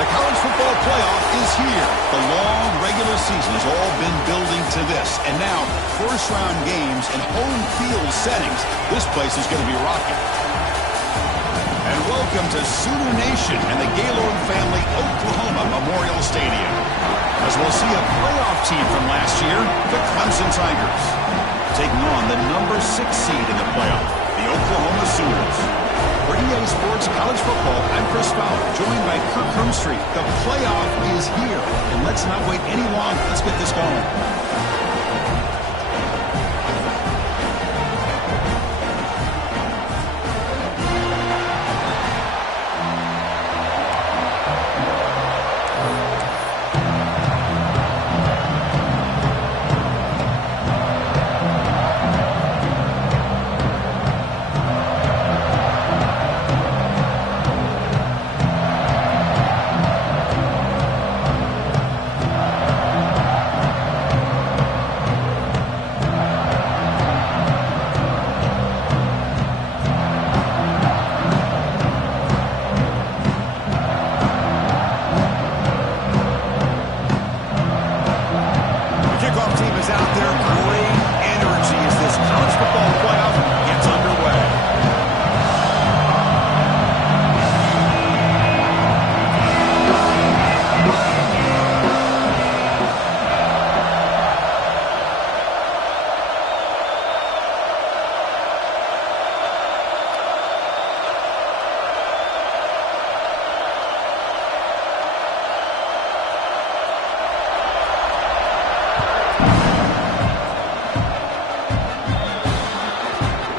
The college football playoff is here. The long regular season has all been building to this. And now, first-round games in home field settings. This place is going to be rocking. And welcome to Sooner Nation and the Gaylord family Oklahoma Memorial Stadium. As we'll see a playoff team from last year, the Clemson Tigers, taking on the number 6 seed in the playoff, the Oklahoma Sooners. For EA Sports College Football, I'm Chris Fowler, joined by Kirk Hermstreet. The playoff is here, and let's not wait any longer. Let's get this going.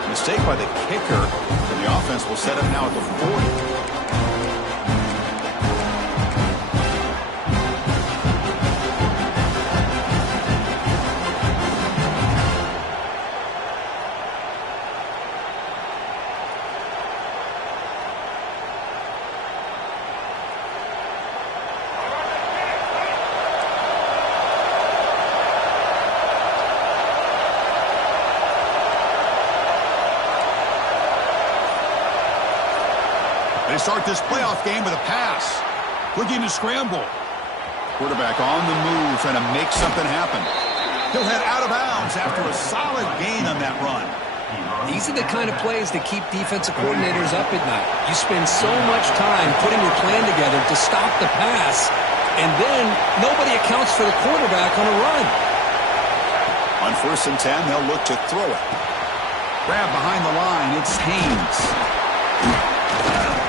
Mistake by the kicker, and the offense will set up now at the 40. They start this playoff game with a pass. Looking to scramble. Quarterback on the move, trying to make something happen. He'll head out of bounds after a solid gain on that run. These are the kind of plays that keep defensive coordinators up at night. You spend so much time putting your plan together to stop the pass, and then nobody accounts for the quarterback on a run. On 1st and 10, they'll look to throw it. Grab behind the line. It's Haynes.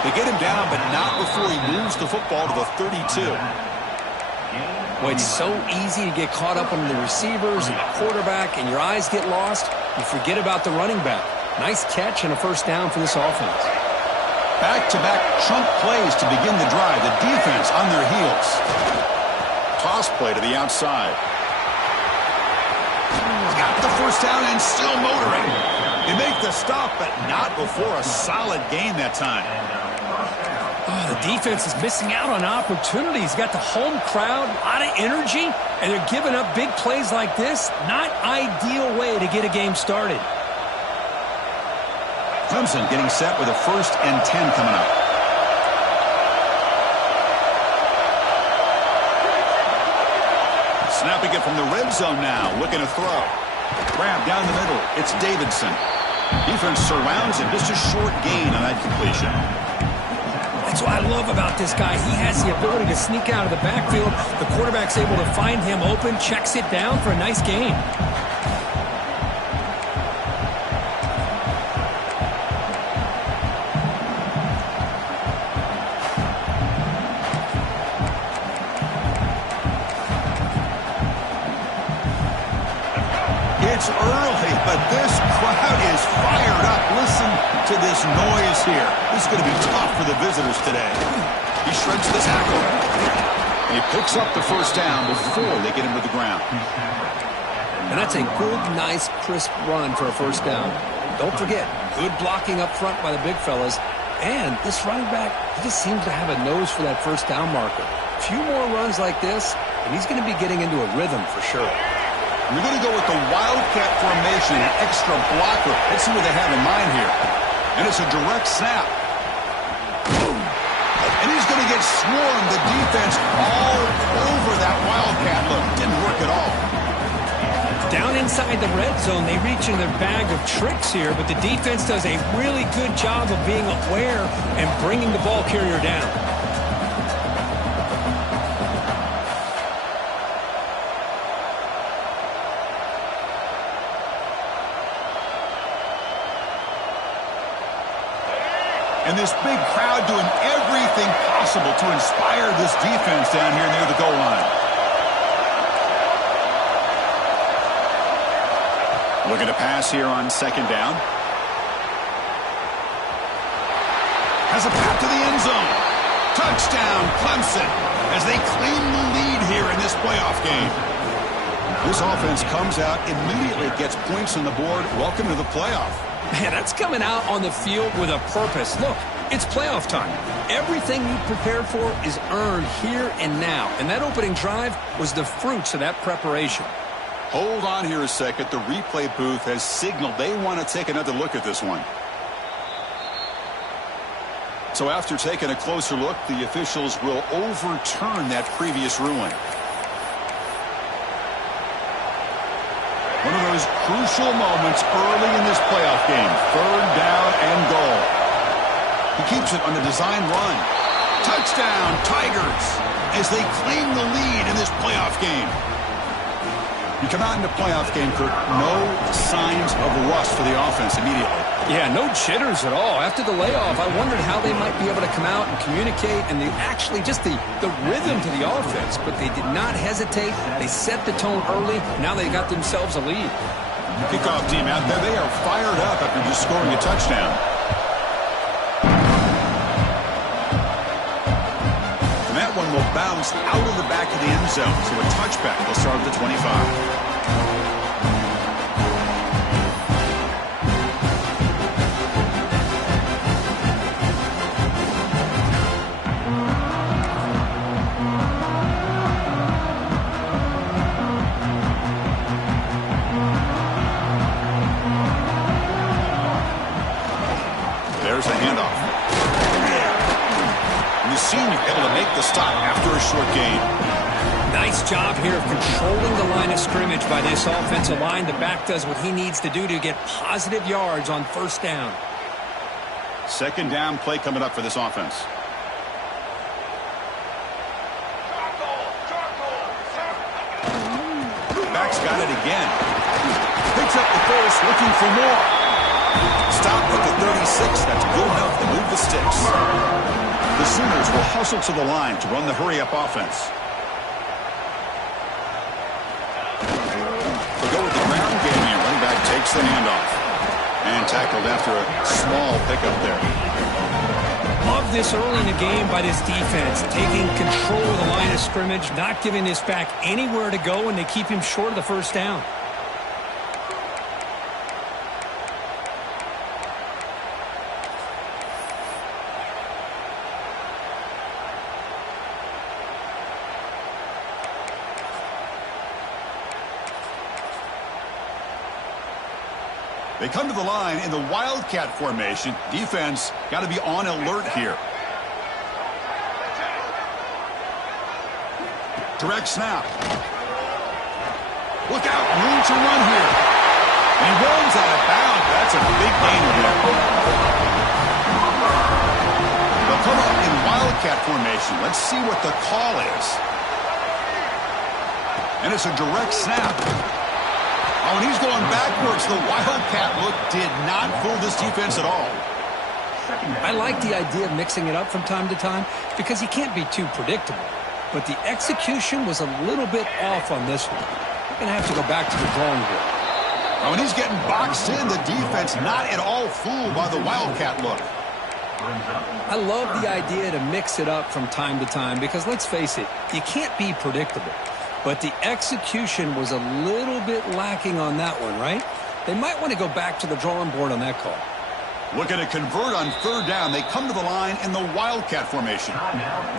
They get him down, but not before he moves the football to the 32. Well, it's so easy to get caught up on the receivers and the quarterback, and your eyes get lost. You forget about the running back. Nice catch and a first down for this offense. Back-to-back chunk plays to begin the drive. The defense on their heels. Toss play to the outside. Got the first down and still motoring. They make the stop, but not before a solid gain that time. Oh, the defense is missing out on opportunities. Got the home crowd, a lot of energy, and they're giving up big plays like this. Not ideal way to get a game started. Clemson getting set with a 1st and 10 coming up. Snapping it from the red zone now, looking to throw. Grab down the middle. It's Davidson. Defense surrounds him. Just a short gain on that completion. That's what I love about this guy. He has the ability to sneak out of the backfield. The quarterback's able to find him open, checks it down for a nice gain. It's early, but this crowd is fired up. Listen to this noise here. This is going to be tough for the visitors today. He shreds the tackle. He picks up the first down before they get him to the ground. And that's a good, nice, crisp run for a first down. Don't forget, good blocking up front by the big fellas. And this running back, he just seems to have a nose for that first down marker. A few more runs like this, and he's going to be getting into a rhythm for sure. We're going to go with the Wildcat formation, an extra blocker. Let's see what they have in mind here. And it's a direct snap. And he's going to get swarmed the defense all over that Wildcat look. Didn't work at all. Down inside the red zone, they reach in their bag of tricks here, but the defense does a really good job of being aware and bringing the ball carrier down. And this big crowd doing everything possible to inspire this defense down here near the goal line. Looking to pass here on second down. Has a path to the end zone. Touchdown, Clemson, as they claim the lead here in this playoff game. This offense comes out, immediately gets points on the board. Welcome to the playoff. Man, that's coming out on the field with a purpose. Look, it's playoff time. Everything you prepared for is earned here and now. And that opening drive was the fruits of that preparation. Hold on here a second. The replay booth has signaled they want to take another look at this one. So after taking a closer look, the officials will overturn that previous ruling. One of those crucial moments early in this playoff game. Third down and goal. He keeps it on the design run. Touchdown, Tigers, as they claim the lead in this playoff game. You come out in the playoff game, Kirk, no signs of rust for the offense immediately. Yeah, no jitters at all. After the layoff, I wondered how they might be able to come out and communicate and actually just the rhythm to the offense. But they did not hesitate. They set the tone early. Now they got themselves a lead. Kickoff team out there, they are fired up after just scoring a touchdown. And that one will bounce out of the back of the end zone. So a touchback will start at the 25. There's a handoff. And the senior able to make the stop after a short gain. Nice job here of controlling the line of scrimmage by this offensive line. The back does what he needs to do to get positive yards on first down. Second down play coming up for this offense. Back's got it again. Picks up the first, looking for more. Stop at the 36. That's good enough to move the sticks. The Sooners will hustle to the line to run the hurry-up offense. They'll go with the ground game here. Running back takes the handoff. And tackled after a small pickup there. Love this early in the game by this defense. Taking control of the line of scrimmage, not giving this back anywhere to go, and they keep him short of the first down. They come to the line in the Wildcat formation. Defense got to be on alert here. Direct snap. Look out, room to run here. And he rolls out of bounds. That's a big gain here. They'll come up in Wildcat formation. Let's see what the call is. And it's a direct snap. Oh, and he's going backwards. The Wildcat look did not fool this defense at all. I like the idea of mixing it up from time to time because you can't be too predictable. But the execution was a little bit off on this one. We're going to have to go back to the drawing board. Oh, and he's getting boxed in. The defense not at all fooled by the Wildcat look. I love the idea to mix it up from time to time because, let's face it, you can't be predictable. But the execution was a little bit lacking on that one, right? They might want to go back to the drawing board on that call. Looking to convert on third down. They come to the line in the Wildcat formation.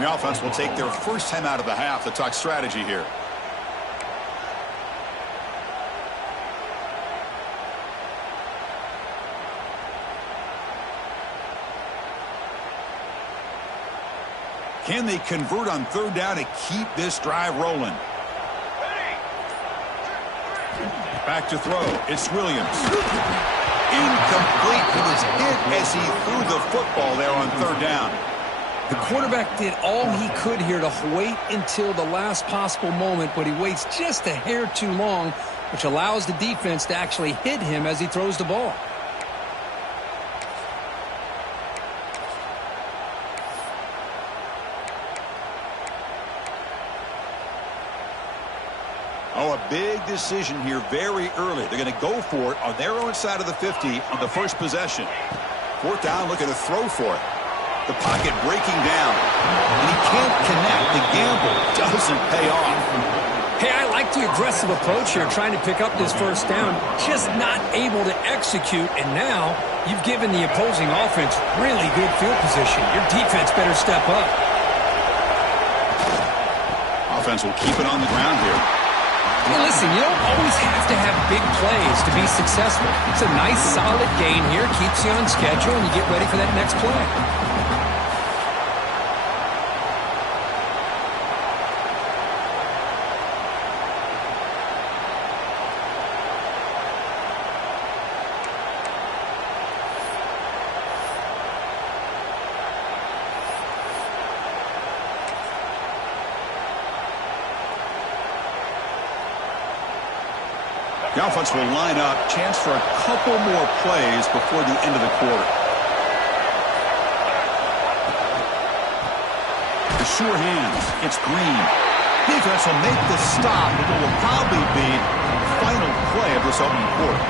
The offense will take their first time out of the half to talk strategy here. Can they convert on third down and keep this drive rolling? Back to throw. It's Williams. Incomplete. He was hit as he threw the football there on third down. The quarterback did all he could here to wait until the last possible moment, but he waits just a hair too long, which allows the defense to actually hit him as he throws the ball. Oh, a big decision here very early. They're going to go for it on their own side of the 50 on the first possession. Fourth down, looking to throw for it. The pocket breaking down, and he can't connect. The gamble doesn't pay off. Hey, I like the aggressive approach here, trying to pick up this first down, just not able to execute, and now you've given the opposing offense really good field position. Your defense better step up. Offense will keep it on the ground here. Hey, listen, you don't always have to have big plays to be successful. It's a nice, solid gain here, keeps you on schedule, and you get ready for that next play. The offense will line up. Chance for a couple more plays before the end of the quarter. The sure hands. It's Green. Defense will make the stop, but it will probably be the final play of this opening quarter.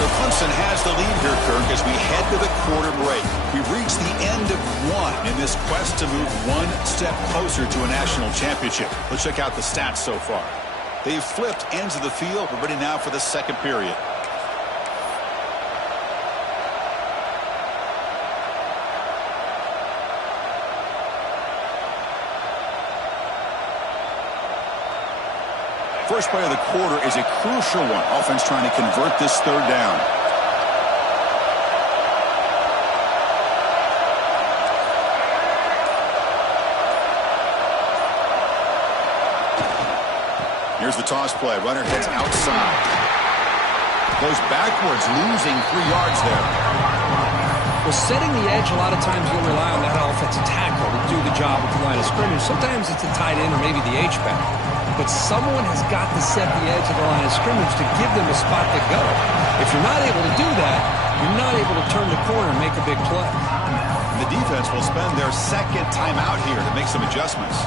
So Clemson has the lead here, Kirk, as we head to the quarter break. We've reached the end of one in this quest to move one step closer to a national championship. Let's check out the stats so far. They've flipped ends of the field. We're ready now for the second period. First play of the quarter is a crucial one. Offense trying to convert this third down. Here's the toss play. Runner heads outside. Goes backwards, losing 3 yards there. Well, setting the edge, a lot of times you'll rely on that offensive tackle to do the job at the line of scrimmage. Sometimes it's a tight end or maybe the H-back. But someone has got to set the edge of the line of scrimmage to give them a spot to go. If you're not able to do that, you're not able to turn the corner and make a big play. The defense will spend their second timeout here to make some adjustments.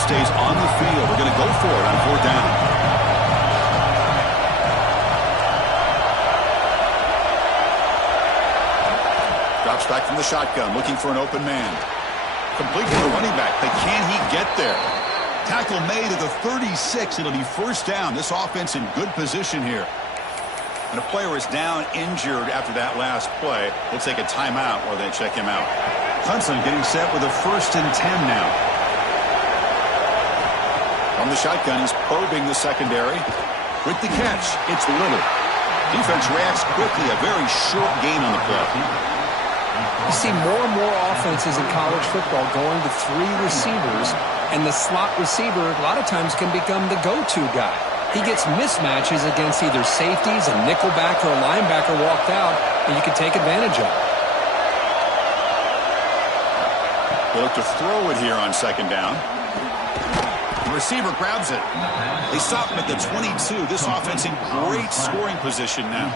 Stays on the field. They're going to go for it on fourth down. Drops back from the shotgun, looking for an open man. Complete to the running back. But can he get there? Tackle made at the 36. It'll be first down. This offense in good position here. And a player is down injured after that last play. We'll take a timeout while they check him out. Clemson getting set with a 1st and 10 now. On the shotgun, he's probing the secondary. With the catch, it's Little. Defense reacts quickly. A very short gain on the play. You see more and more offenses in college football going to 3 receivers, and the slot receiver a lot of times can become the go-to guy. He gets mismatches against either safeties, a nickelback, or a linebacker walked out, and you can take advantage of it. They look to throw it here on second down. The receiver grabs it. They stop him at the 22. This offense in great scoring position now.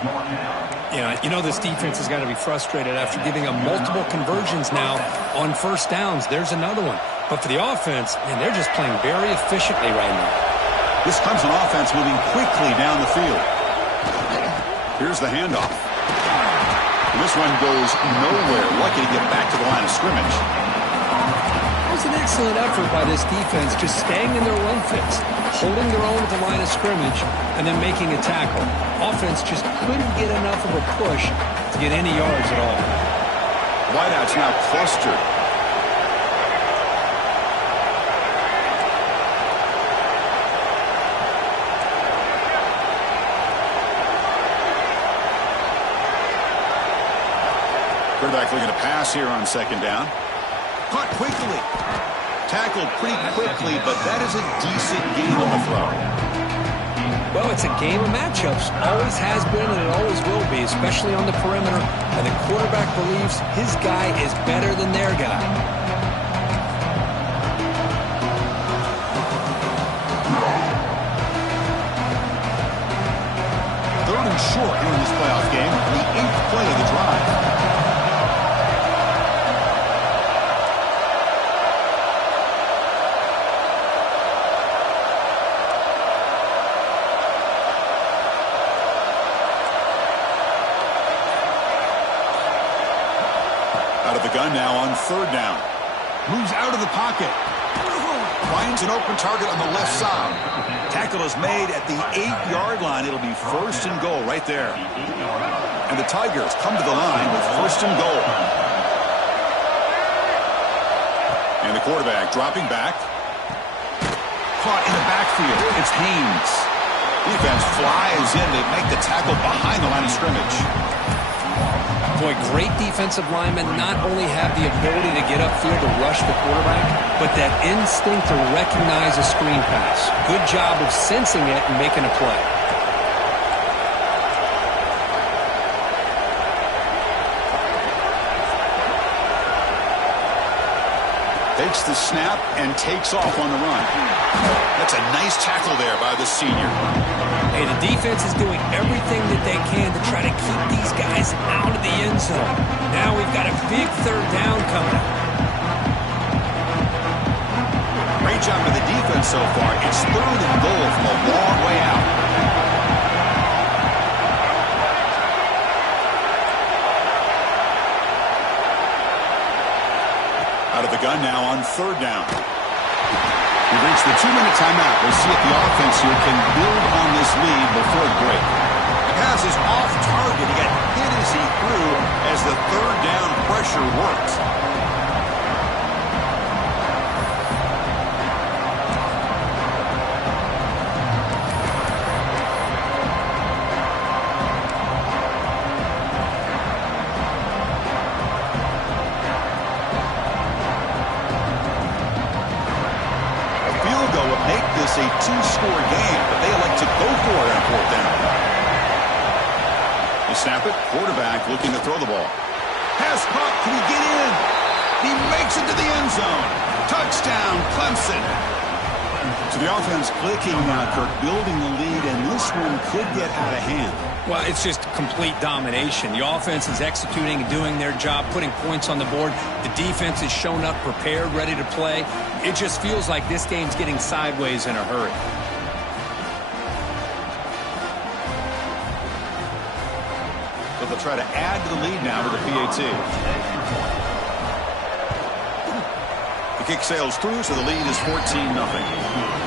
Yeah, you know this defense has got to be frustrated after giving them multiple conversions now on first downs. There's another one. But for the offense, man, they're just playing very efficiently right now. This Clemson offense moving quickly down the field. Here's the handoff. And this one goes nowhere. Lucky to get back to the line of scrimmage. It was an excellent effort by this defense, just staying in their run fits, holding their own at the line of scrimmage, and then making a tackle. Offense just couldn't get enough of a push to get any yards at all. Wideouts now clustered. Quarterback looking to pass here on second down. Caught quickly. Tackled pretty quickly, but that is a decent gain on the throw. Well, it's a game of matchups. Always has been and it always will be, especially on the perimeter. And the quarterback believes his guy is better than their guy. Third and short here in this playoff game. The 8th play of the drive. Out of the gun now on third down. Moves out of the pocket. Finds an open target on the left side. Tackle is made at the 8-yard line. It'll be first and goal right there. And the Tigers come to the line with first and goal. And the quarterback dropping back. Caught in the backfield. It's Haynes. Defense flies in to make the tackle behind the line of scrimmage. Boy, great defensive linemen not only have the ability to get upfield to rush the quarterback, but that instinct to recognize a screen pass. Good job of sensing it and making a play. Takes the snap and takes off on the run. That's a nice tackle there by the senior. Hey, the defense is doing everything that they can to try to keep these guys out of the end zone. Now we've got a big third down coming up. Great job by the defense so far. It's third and goal from a long way out. Out of the gun now on third down. We've reached the 2-minute timeout. We'll see if the offense here can build on this lead before the break. The pass is off target. He got hit as he threw as the third down pressure works. A 2-score game, but they elect to go for it on fourth down. They snap it. Quarterback looking to throw the ball. Pass caught. Can he get in? He makes it to the end zone. Touchdown, Clemson. So the offense clicking now, Kirk, building the lead, and this one could get out of hand. Well, it's just complete domination. The offense is executing and doing their job, putting points on the board. The defense has shown up prepared, ready to play. It just feels like this game's getting sideways in a hurry. So they'll try to add to the lead now with the PAT. The kick sails through, so the lead is 14-0.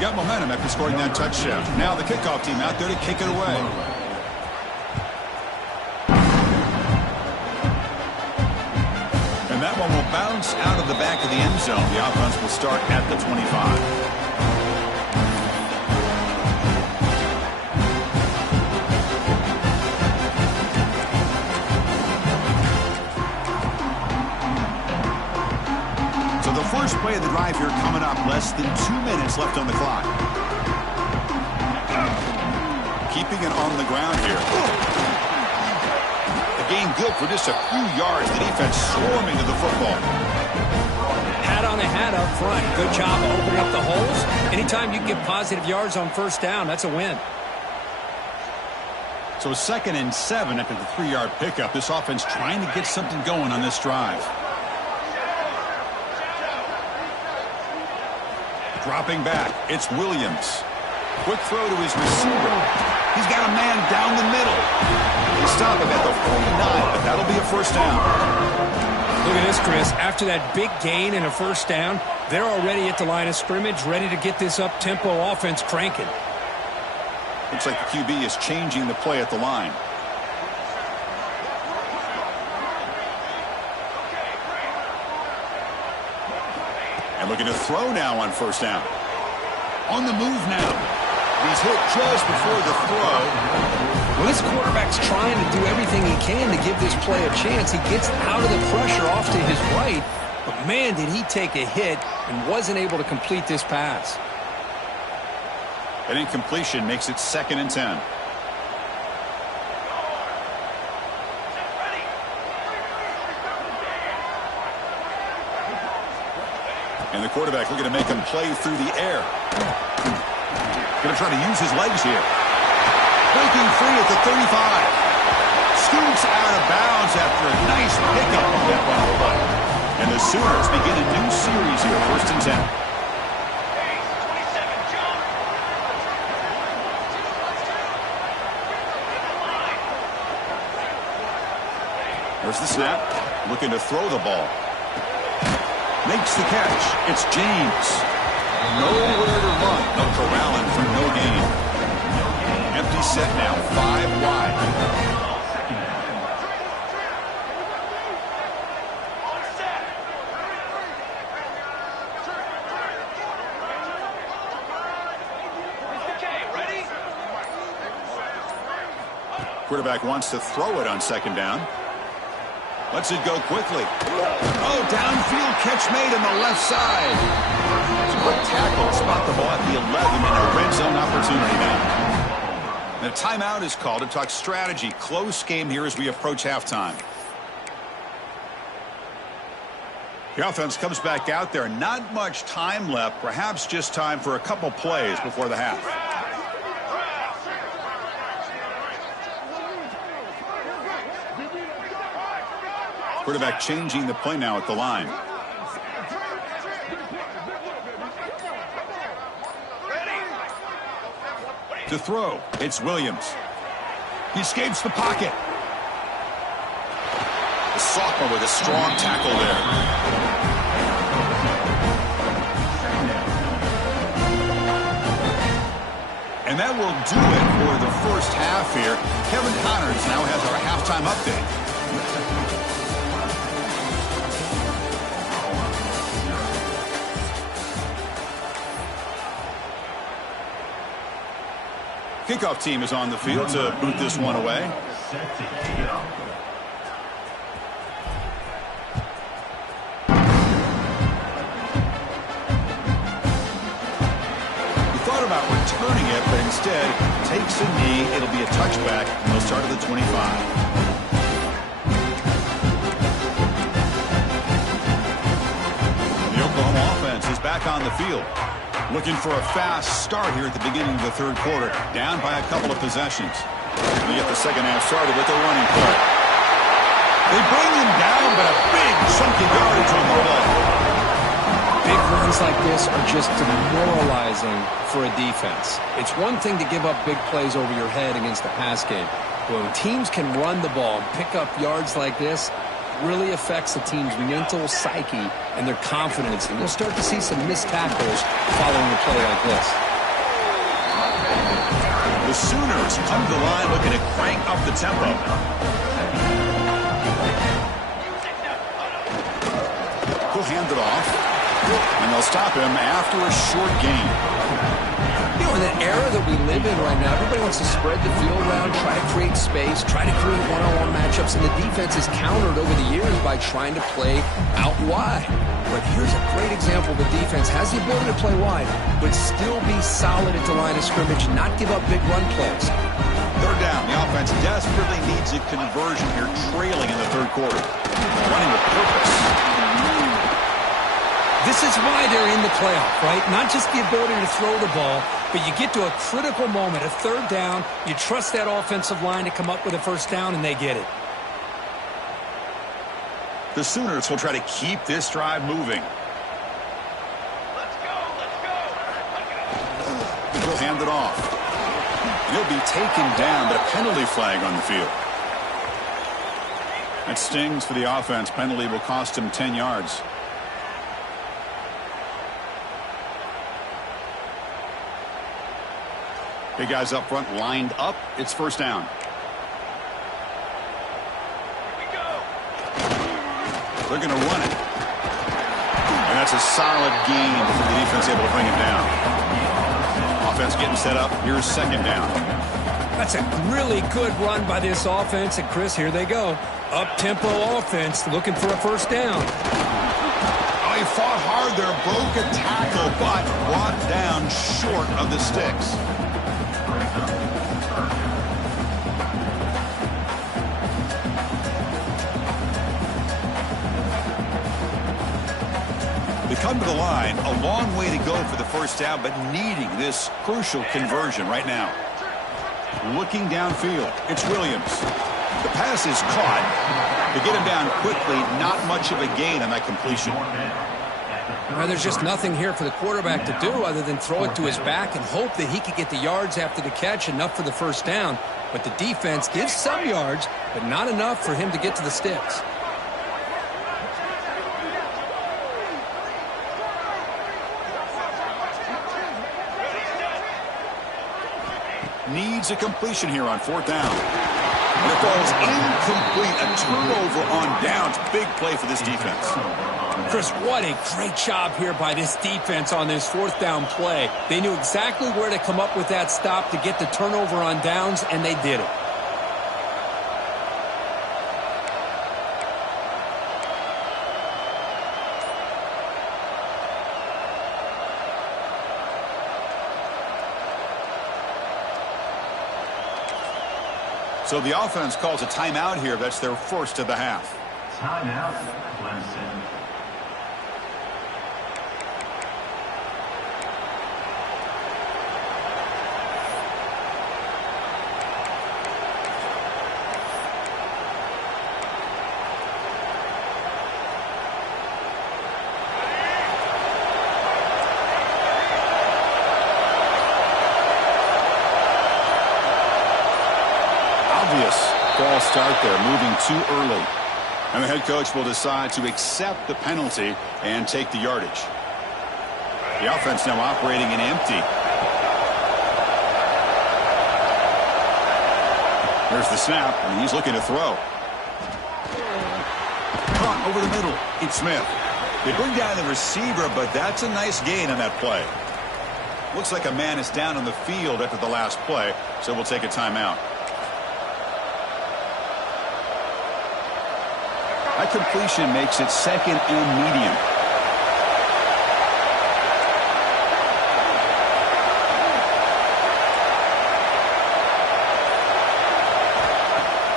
Got momentum after scoring that touchdown. Now the kickoff team out there to kick it away. And that one will bounce out of the back of the end zone. The offense will start at the 25. First play of the drive here coming up. Less than 2 minutes left on the clock. Keeping it on the ground here. The gain good for just a few yards. The defense swarming to the football. Hat on a hat up front. Good job of opening up the holes. Anytime you get positive yards on first down, that's a win. So 2nd and 7 after the 3-yard pickup. This offense trying to get something going on this drive. Dropping back, it's Williams. Quick throw to his receiver. He's got a man down the middle. They stop him at the 49, but that'll be a first down. Look at this, Chris. After that big gain and a first down, they're already at the line of scrimmage, ready to get this up-tempo offense cranking. Looks like the QB is changing the play at the line. And looking to throw now on first down. On the move now. He's hit just before the throw. Well, this quarterback's trying to do everything he can to give this play a chance. He gets out of the pressure off to his right, but man, did he take a hit and wasn't able to complete this pass. An incompletion makes it 2nd and 10. And the quarterback looking to make him play through the air. Going to try to use his legs here. Breaking free at the 35. Scoots out of bounds after a nice pickup on that run play. And the Sooners begin a new series here, 1st and 10. There's the snap. Looking to throw the ball. Makes the catch. It's James. Nowhere to run. No corralling for no gain. Empty set now. 5 wide. Quarterback wants to throw it on 2nd down. Lets it go quickly. Oh, downfield catch made on the left side. It's a quick tackle to spot the ball at the 11 and a red zone opportunity now. The timeout is called to talk strategy. Close game here as we approach halftime. The offense comes back out there. Not much time left. Perhaps just time for a couple plays before the half. Quarterback changing the play now at the line. To throw, it's Williams. He escapes the pocket. The sophomore with a strong tackle there. And that will do it for the first half here. Kevin Connors now has our halftime update. Kickoff team is on the field to boot this one away. He thought about returning it, but instead takes a knee. It'll be a touchback, and they'll start at the 25. The Oklahoma offense is back on the field. Looking for a fast start here at the beginning of the 3rd quarter. Down by a couple of possessions. They get the 2nd half started with the running play. They bring him down, but a big chunk of yardage on the play. Big runs like this are just demoralizing for a defense. It's one thing to give up big plays over your head against the pass game. But when teams can run the ball and pick up yards like this, really affects the team's mental psyche and their confidence. And you'll start to see some missed tackles following a play like this. The Sooners come to the line looking to crank up the tempo. He'll hand it off, and they'll stop him after a short gain. You know, in the era that we live in right now, everybody wants to spread the field around, try to create space, try to create one-on-one matchups, and the defense is countered over the years by trying to play out wide. But here's a great example. The defense has the ability to play wide, but still be solid at the line of scrimmage, not give up big run plays. 3rd down. The offense desperately needs a conversion here, trailing in the 3rd quarter. Running with purpose. This is why they're in the playoff, right? Not just the ability to throw the ball, but you get to a critical moment, a 3rd down, you trust that offensive line to come up with a 1st down, and they get it. The Sooners will try to keep this drive moving. Let's go. He'll hand it off. He'll be taken down, but a penalty flag on the field. That stings for the offense. Penalty will cost him 10 yards. Big guys up front lined up. It's 1st down. Here we go. They're going to run it. And that's a solid gain before the defense able to bring him down. Offense getting set up. Here's second down. That's a really good run by this offense. And, Chris, here they go. Up-tempo offense looking for a first down. Oh, he fought hard there, broke a tackle, but brought down short of the sticks. They come to the line, a long way to go for the first down, but needing this crucial conversion right now. Looking downfield, it's Williams. The pass is caught. To get him down quickly, not much of a gain on that completion. Well, there's just nothing here for the quarterback to do other than throw it to his back and hope that he could get the yards after the catch, enough for the first down. But the defense gives some yards, but not enough for him to get to the sticks. Needs a completion here on fourth down. And it falls incomplete. A turnover on downs. Big play for this defense. Chris, what a great job here by this defense on this fourth down play. They knew exactly where to come up with that stop to get the turnover on downs, and they did it. So the offense calls a timeout here. That's their first of the half. Timeout, Clemson. False start there, moving too early. And the head coach will decide to accept the penalty and take the yardage. The offense now operating in empty. There's the snap, and he's looking to throw. Caught over the middle. It's Smith. They bring down the receiver, but that's a nice gain on that play. Looks like a man is down on the field after the last play, so we'll take a timeout. That completion makes it second and medium.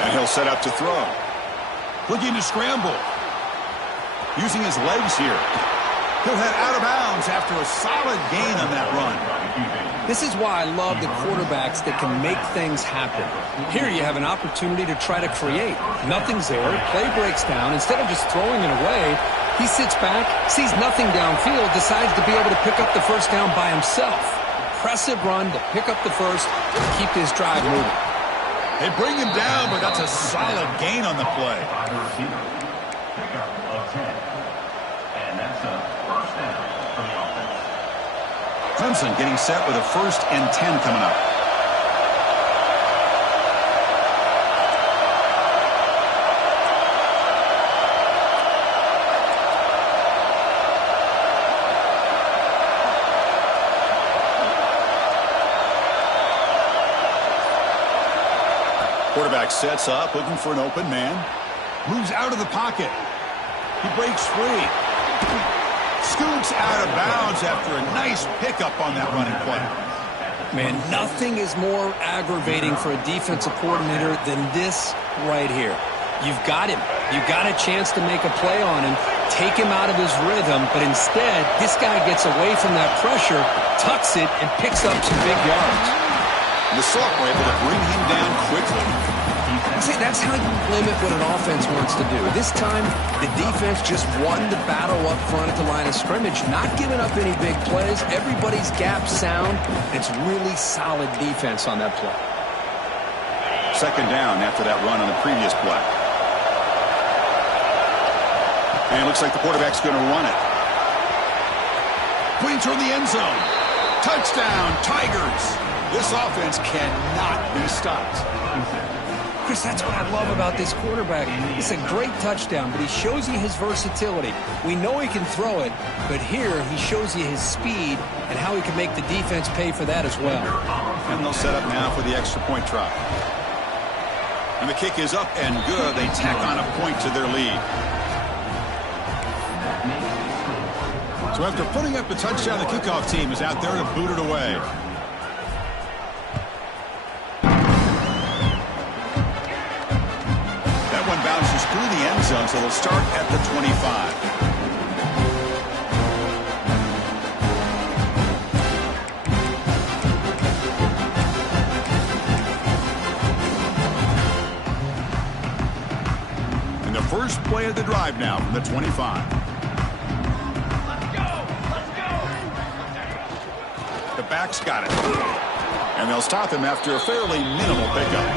And he'll set up to throw. Looking to scramble. Using his legs here. He'll head out of bounds after a solid gain on that run. This is why I love the quarterbacks that can make things happen. Here you have an opportunity to try to create. Nothing's there. Play breaks down. Instead of just throwing it away, he sits back, sees nothing downfield, decides to be able to pick up the first down by himself. Impressive run to pick up the first and keep this drive moving. They bring him down, but that's a solid gain on the play. Pickup of 10. And that's a first down for the offense. Clemson getting set with a 1st and 10 coming up. Quarterback sets up, looking for an open man. Moves out of the pocket. He breaks free. Scoots out of bounds after a nice pickup on that running play. Man, nothing is more aggravating for a defensive coordinator than this right here. You've got him. You've got a chance to make a play on him, take him out of his rhythm, but instead, this guy gets away from that pressure, tucks it, and picks up some big yards. The Sophomore able to bring him down quickly. See, that's how you limit what an offense wants to do. This time, the defense just won the battle up front at the line of scrimmage, not giving up any big plays. Everybody's gap sound. It's really solid defense on that play. Second down after that run on the previous play. And it looks like the quarterback's going to run it. Putting toward the end zone. Touchdown, Tigers. This offense cannot be stopped. Chris, that's what I love about this quarterback. It's a great touchdown, but he shows you his versatility. We know he can throw it, but here he shows you his speed and how he can make the defense pay for that as well. And they'll set up now for the extra point try. And the kick is up and good. They tack on a point to their lead. So after putting up the touchdown, the kickoff team is out there to boot it away. That one bounces through the end zone, so they'll start at the 25. First play of the drive now from the 25. The back's got it. And they'll stop him after a fairly minimal pickup.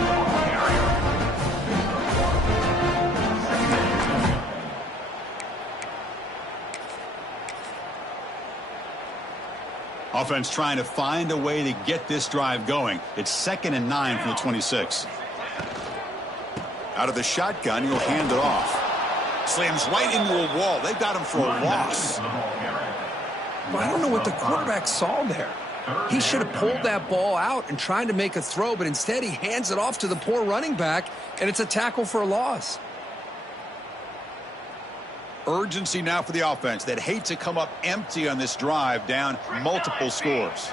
Offense trying to find a way to get this drive going. It's 2nd and 9 from the 26. Out of the shotgun, he'll hand it off. Slams right into a wall. They've got him for a loss. Well, I don't know what the quarterback saw there. He should have pulled that ball out and tried to make a throw, but instead he hands it off to the poor running back, and it's a tackle for a loss. Urgency now for the offense. They'd hate to come up empty on this drive, down multiple scores.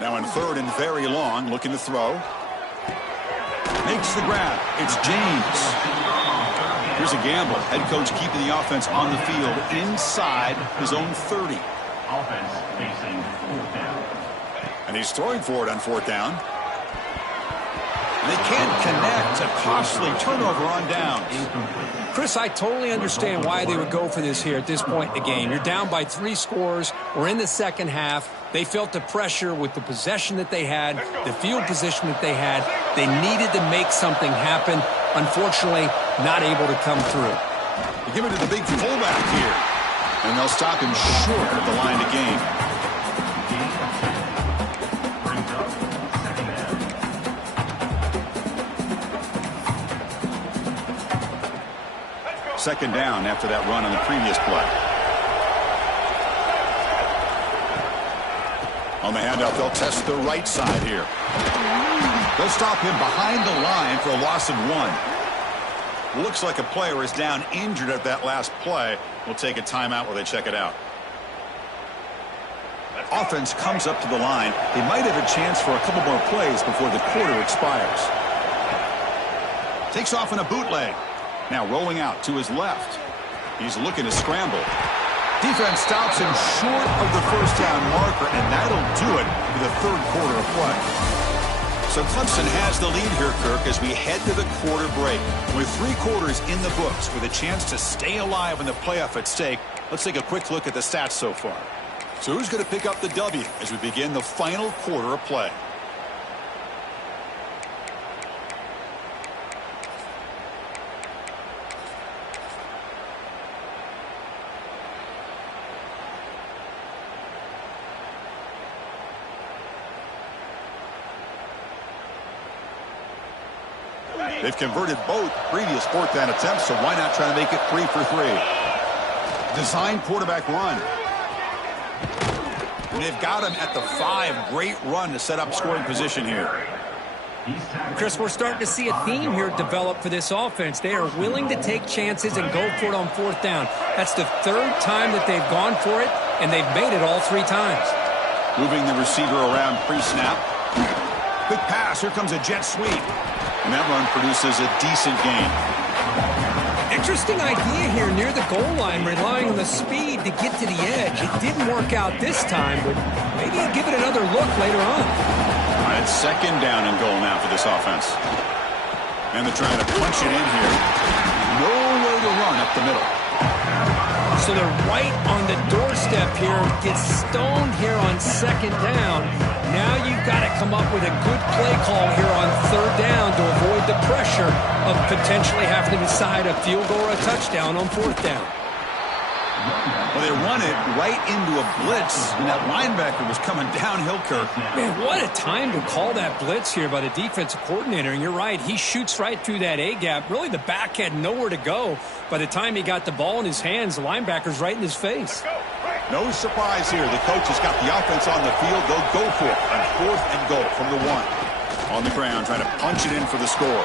Now in 3rd and very long, looking to throw. Makes the grab. It's James. Here's a gamble. Head coach keeping the offense on the field inside his own 30. Offense facing 4th down. And he's throwing for it on 4th down. They can't connect. A costly turnover on downs. Chris, I totally understand why they would go for this here at this point in the game. You're down by 3 scores. We're in the second half. They felt the pressure with the possession that they had, the field position that they had. They needed to make something happen. Unfortunately, not able to come through. They give it to the big fullback here. And they'll stop him short at the line to gain. Second down after that run on the previous play. On the handoff, they'll test the right side here. They'll stop him behind the line for a loss of 1. Looks like a player is down injured at that last play. We'll take a timeout while they check it out. Offense comes up to the line. They might have a chance for a couple more plays before the quarter expires. Takes off in a bootleg. Now rolling out to his left. He's looking to scramble. Defense stops him short of the first down marker, and that'll do it for the 3rd quarter of play. So Clemson has the lead here, Kirk, as we head to the quarter break. With 3 quarters in the books with a chance to stay alive in the playoff at stake, let's take a quick look at the stats so far. So who's going to pick up the W as we begin the final quarter of play? They've converted both previous 4th down attempts, so why not try to make it 3 for 3? Design quarterback run. And they've got him at the 5. Great run to set up scoring position here. Chris, we're starting to see a theme here develop for this offense. They are willing to take chances and go for it on 4th down. That's the 3rd time that they've gone for it, and they've made it all 3 times. Moving the receiver around pre-snap. Quick pass. Here comes a jet sweep. And that run produces a decent gain. Interesting idea here near the goal line, relying on the speed to get to the edge. It didn't work out this time, but maybe give it another look later on. All right, it's 2nd down and goal now for this offense. And they're trying to punch it in here. Nowhere to run up the middle. So they're right on the doorstep here. Gets stoned here on 2nd down. Now you've got to come up with a good play call here on 3rd down to avoid the pressure of potentially having to decide a field goal or a touchdown on 4th down. Well, they run it right into a blitz, and that linebacker was coming downhill, Kirk. Man, what a time to call that blitz here by the defensive coordinator. And you're right, he shoots right through that A-gap. Really, the back had nowhere to go. By the time he got the ball in his hands, the linebacker's right in his face. No surprise here. The coach has got the offense on the field. They'll go for it on 4th and goal from the 1. On the ground, trying to punch it in for the score.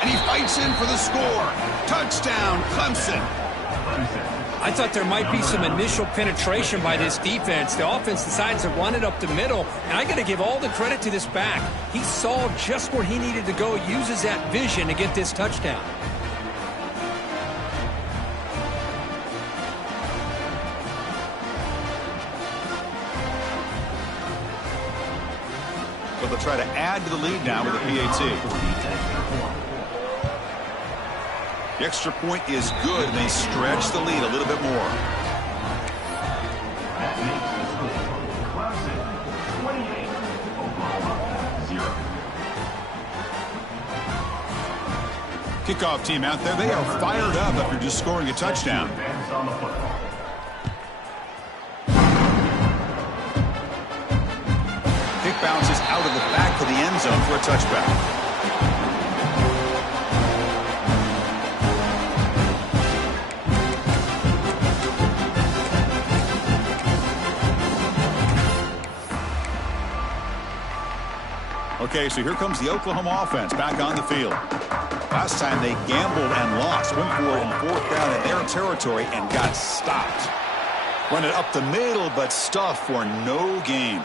And he fights in for the score. Touchdown, Clemson. I thought there might be some initial penetration by this defense. The offense decides to run it up the middle, and I got to give all the credit to this back. He saw just where he needed to go, uses that vision to get this touchdown. So they'll try to add to the lead now with a PAT. The extra point is good, and they stretch the lead a little bit more. That makes the score Clemson 28, Oklahoma 0. Kickoff team out there. They are fired up after just scoring a touchdown. Defense on the football. Kick bounces out of the back of the end zone for a touchback. Okay, so here comes the Oklahoma offense back on the field. Last time they gambled and lost. Went for it in 4th down in their territory and got stopped. Run it up the middle, but stuffed for no gain.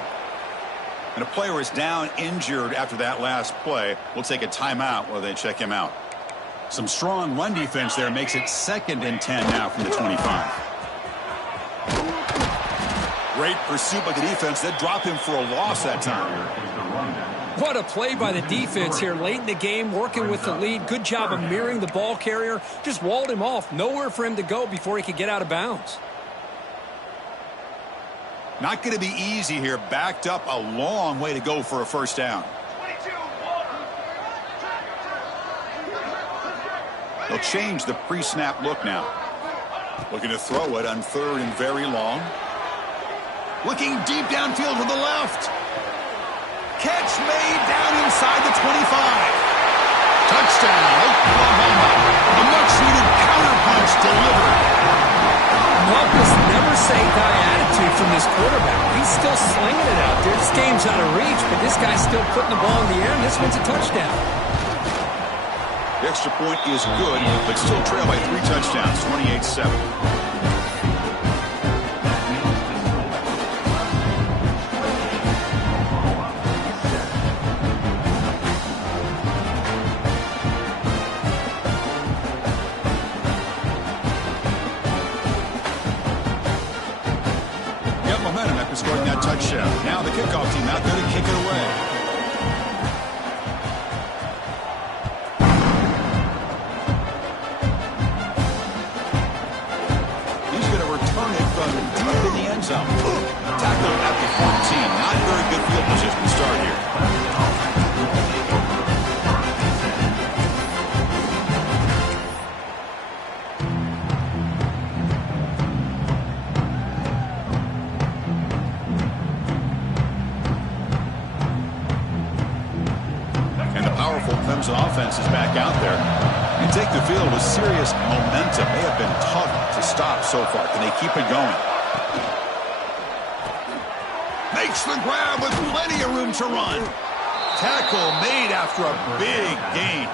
And a player is down injured after that last play. We'll take a timeout while they check him out. Some strong run defense there makes it 2nd and 10 now from the 25. Great pursuit by the defense. They drop him for a loss that time. What a play by the defense here late in the game, working with the lead. Good job of mirroring the ball carrier. Just walled him off. Nowhere for him to go before he could get out of bounds. Not going to be easy here. Backed up a long way to go for a first down. 22, They'll change the pre-snap look now. Looking to throw it on 3rd and very long. Looking deep downfield to the left. Catch made down inside the 25. Touchdown, Oklahoma. A much-needed counterpunch delivered. This never say die attitude from this quarterback. He's still slinging it out there. This game's out of reach, but this guy's still putting the ball in the air, and this one's a touchdown. The extra point is good, but still trail by 3 touchdowns, 28-7. Scoring that touchdown. Now the kickoff team out there to kick it away. He's going to return it from deep in the end zone. Tackle at the 14. Not very good field position to start here. Clemson offense is back out there and take the field with serious momentum. They have been tough to stop so far. Can they keep it going? Makes the grab with plenty of room to run. Tackle made after a big gain.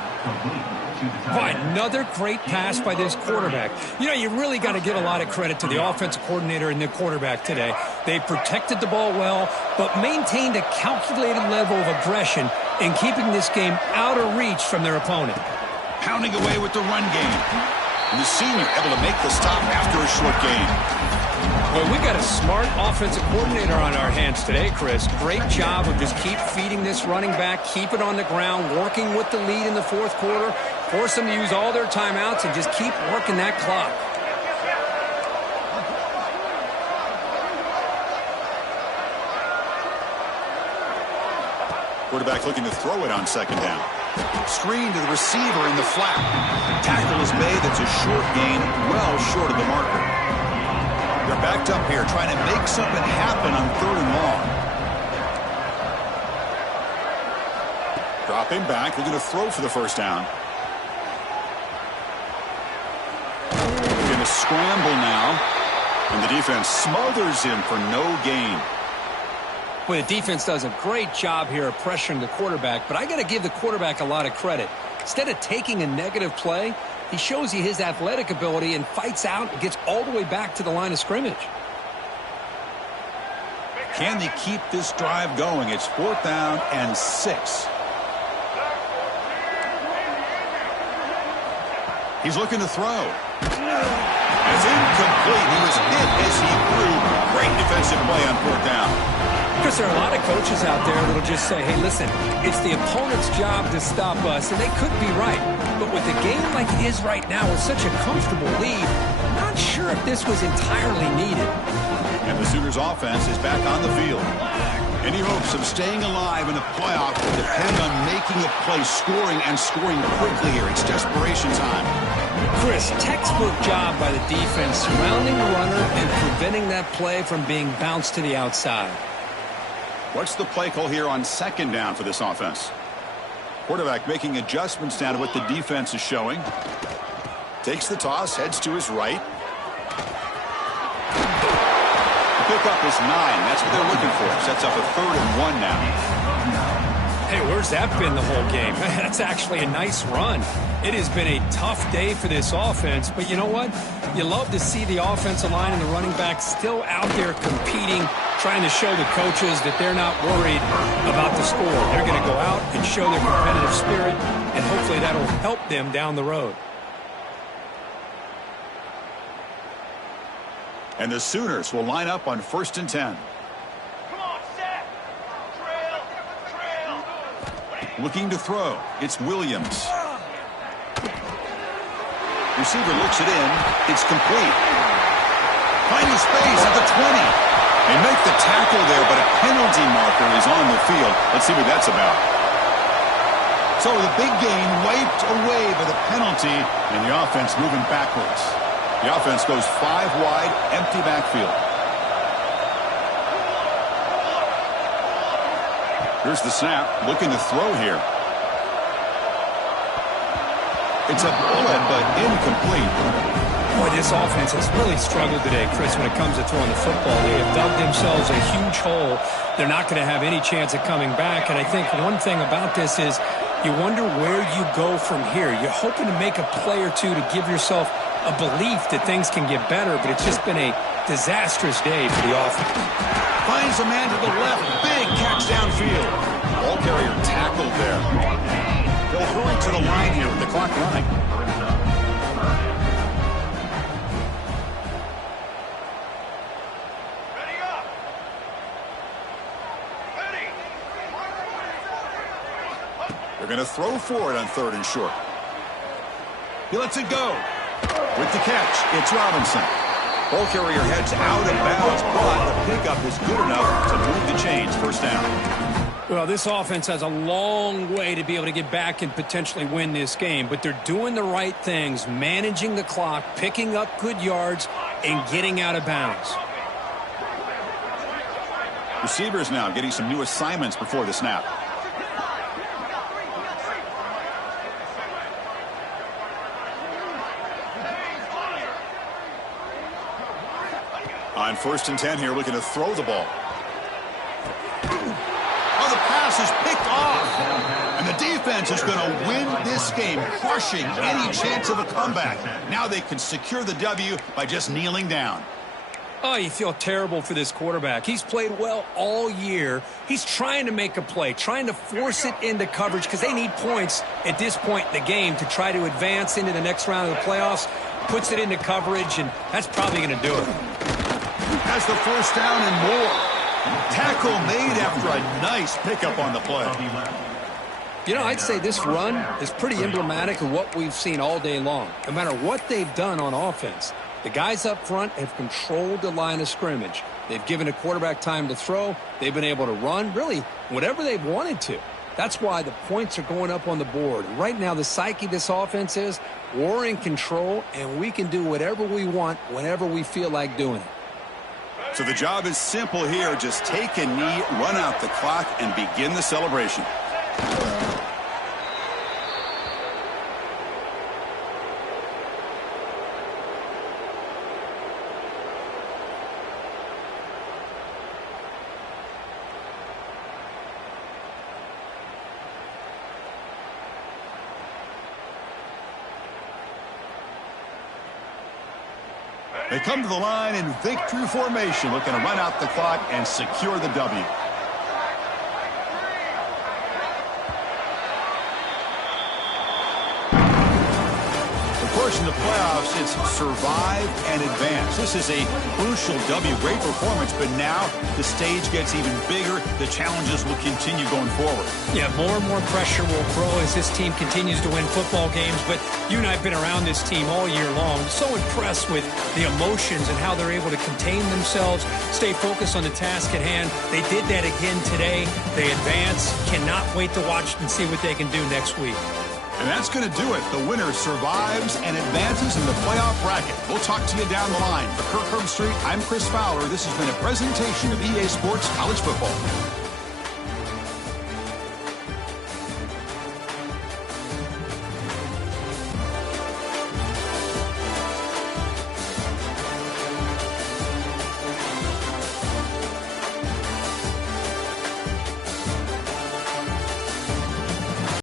Boy, another great pass by this quarterback. You know, you really got to give a lot of credit to the offensive coordinator and the quarterback today. They protected the ball well, but maintained a calculated level of aggression in keeping this game out of reach from their opponent. Pounding away with the run game. And the senior able to make the stop after a short gain. Well, we got a smart offensive coordinator on our hands today, Chris. Great job of just keep feeding this running back, keep it on the ground, working with the lead in the 4th quarter, force them to use all their timeouts, and just keep working that clock. Quarterback looking to throw it on 2nd down. Screen to the receiver in the flat. Tackle is made. That's a short gain, well short of the marker. backed up here, trying to make something happen on 3rd and long. Dropping back, looking to throw for the first down. Going to scramble now, and the defense smothers him for no gain. Well, the defense does a great job here of pressuring the quarterback, but I got to give the quarterback a lot of credit. Instead of taking a negative play, he shows you his athletic ability and fights out and gets all the way back to the line of scrimmage. Can they keep this drive going? It's 4th down and 6. He's looking to throw. It's incomplete. He was hit as he threw. Great defensive play on 4th down. Because there are a lot of coaches out there that'll just say, hey, listen, it's the opponent's job to stop us, and they could be right. But with the game like it is right now with such a comfortable lead, I'm not sure if this was entirely needed. And the Sooners offense is back on the field. Any hopes of staying alive in the playoff will depend on making a play, scoring, and scoring quickly here. It's desperation time. Chris, textbook job by the defense surrounding the runner and preventing that play from being bounced to the outside. What's the play call here on 2nd down for this offense? Quarterback making adjustments down to what the defense is showing. Takes the toss, heads to his right. The pickup is 9. That's what they're looking for. Sets up a 3rd and 1 now. Hey, where's that been the whole game? That's actually a nice run. It has been a tough day for this offense, but you know what? You love to see the offensive line and the running back still out there competing, trying to show the coaches that they're not worried about the score. They're going to go out and show their competitive spirit, and hopefully that'll help them down the road. And the Sooners will line up on 1st and 10. Come on, set. Trail. Looking to throw. It's Williams. Receiver looks it in. It's complete. Finding space at the 20. They make the tackle there, but a penalty marker is on the field. Let's see what that's about. So the big gain wiped away by the penalty, and the offense moving backwards. The offense goes 5 wide, empty backfield. Here's the snap, looking to throw here. It's a bullet, but incomplete. Boy, this offense has really struggled today, Chris, when it comes to throwing the football. They have dug themselves a huge hole. They're not going to have any chance of coming back. And I think one thing about this is you wonder where you go from here. You're hoping to make a play or two to give yourself a belief that things can get better, but it's just been a disastrous day for the offense. Finds a man to the left. Big catch downfield. Ball carrier tackled there. They'll hurry to the line here with the clock running. Ready up. Ready. They're going to throw for it on 3rd and short. He lets it go. With the catch, it's Robinson. Ball carrier heads out of bounds, but the pickup is good enough to move the chains. 1st down. Well, this offense has a long way to be able to get back and potentially win this game, but they're doing the right things, managing the clock, picking up good yards, and getting out of bounds. Receivers now getting some new assignments before the snap. On 1st and 10 here, looking to throw the ball. Oh, the pass is picked off. And the defense is going to win this game, crushing any chance of a comeback. Now they can secure the W by just kneeling down. Oh, you feel terrible for this quarterback. He's played well all year. He's trying to make a play, trying to force it into coverage because they need points at this point in the game to try to advance into the next round of the playoffs. Puts it into coverage, and that's probably going to do it. Has the 1st down and more. Tackle made after a nice pickup on the play. You know, I'd say this run is pretty emblematic of what we've seen all day long. No matter what they've done on offense, the guys up front have controlled the line of scrimmage. They've given a quarterback time to throw. They've been able to run, really, whatever they've wanted to. That's why the points are going up on the board. Right now, the psyche of this offense is we're in control, and we can do whatever we want whenever we feel like doing it. So the job is simple here. Just take a knee, run out the clock, and begin the celebration. They come to the line in victory formation, looking to run out the clock and secure the W. Of course, in the playoffs, it's survive and advance. This is a crucial W. Great performance, but now the stage gets even bigger. The challenges will continue going forward. Yeah, more and more pressure will grow as this team continues to win football games. But you and I have been around this team all year long. So impressed with the emotions and how they're able to contain themselves, stay focused on the task at hand. They did that again today. They advance. Cannot wait to watch and see what they can do next week. And that's going to do it. The winner survives and advances in the playoff bracket. We'll talk to you down the line. For Kirk Herbstreit, I'm Chris Fowler. This has been a presentation of EA Sports College Football.